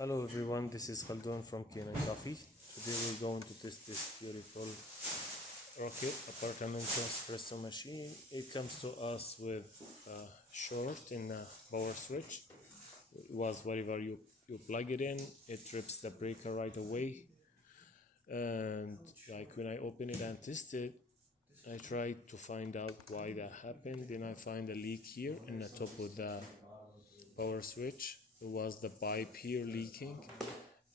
Hello everyone, this is Khaldun from Kanen Coffee. Today we're going to test this beautiful rocket Appartamento espresso machine. It comes to us with a short in a power switch. It was wherever you plug it in, it trips the breaker right away. And like when I open it and test it, I tried to find out why that happened. Then I find a leak here in the top of the power switch. It was the pipe here leaking.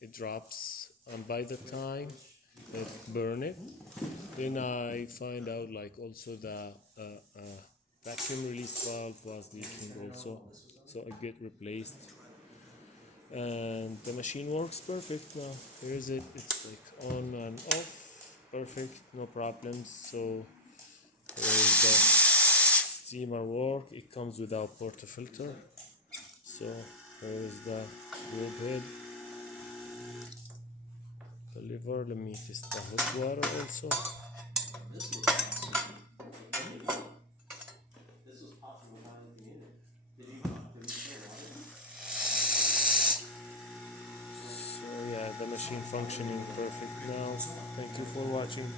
It drops, and by the time it burn it, then I find out like also the vacuum release valve was leaking also, so it get replaced. And the machine works perfect now. Here is it. It's like on and off, perfect, no problems. So here is the steamer work. It comes without portafilter. So here is the probe head, the lever. Let me test the hot water also. So yeah, the machine functioning perfect now. Thank you for watching.